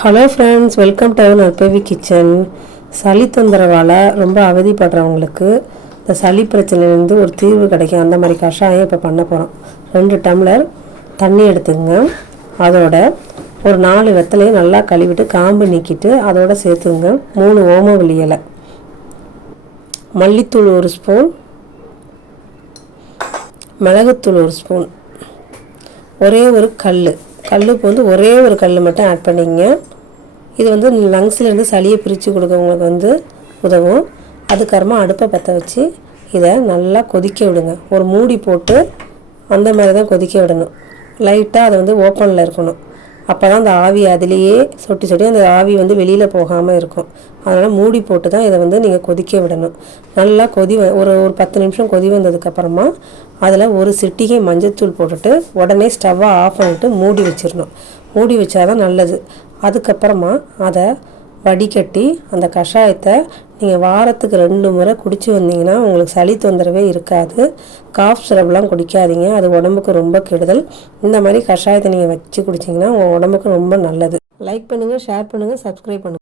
Hello friends, welcome to Narpavi kitchen. சளி தொந்தரவால் ரொம்ப அவதிப்படுறவங்களுக்கு இந்த சளி பிரச்சனையிலேருந்து ஒரு தீர்வு கிடைக்கும். அந்த மாதிரி கஷாயம் இப்போ பண்ண போகிறோம். 2 டம்ளர் தண்ணி எடுத்துங்க. அதோட ஒரு 4 வெத்தலையை நல்லா கழுவிட்டு காம்பு நீக்கிட்டு அதோட சேர்த்துங்க. 3 ஓமவல்லி இலை, மல்லித்தூள் 1 ஸ்பூன், மிளகுத்தூள் 1 ஸ்பூன், ஒரே ஒரு கல்லுப்பு வந்து ஒரே ஒரு கல் மட்டும் ஆட் பண்ணிங்க. இது வந்து லங்ஸ்லேருந்து சளியை பிரித்து கொடுக்கவங்களுக்கு வந்து உதவும். அதுக்கப்புறமா அடுப்பை பற்ற வச்சு இதை நல்லா கொதிக்க விடுங்க. ஒரு மூடி போட்டு அந்த மாதிரி தான் கொதிக்க விடணும். லைட்டாக அதை வந்து ஓப்பனில் இருக்கணும். அப்போ தான் அந்த ஆவி அதிலேயே சொட்டி அந்த ஆவி வந்து வெளியில் போகாமல் இருக்கும். அதனால் மூடி போட்டு தான் இதை வந்து நீங்கள் கொதிக்க விடணும். நல்லா ஒரு 10 நிமிஷம் கொதி வந்ததுக்கப்புறமா அதில் ஒரு சிட்டிகை மஞ்சத்தூள் போட்டுட்டு உடனே ஸ்டவ்வை ஆஃப் பண்ணிவிட்டு மூடி வச்சிடணும். மூடி வச்சா தான் நல்லது. அதுக்கப்புறமா அதை வடிகட்டி அந்த கஷாயத்தை நீங்கள் வாரத்துக்கு 2 முறை குடித்து வந்தீங்கன்னா உங்களுக்கு சளி தொந்தரவே இருக்காது. காஃப் சிரப்லாம் குடிக்காதீங்க, அது உடம்புக்கு ரொம்ப கெடுதல். இந்த மாதிரி கஷாயத்தை நீங்கள் வச்சு குடிச்சிங்கன்னா உங்கள் உடம்புக்கு ரொம்ப நல்லது. லைக் பண்ணுங்கள், ஷேர் பண்ணுங்கள், சப்ஸ்கிரைப் பண்ணுங்கள்.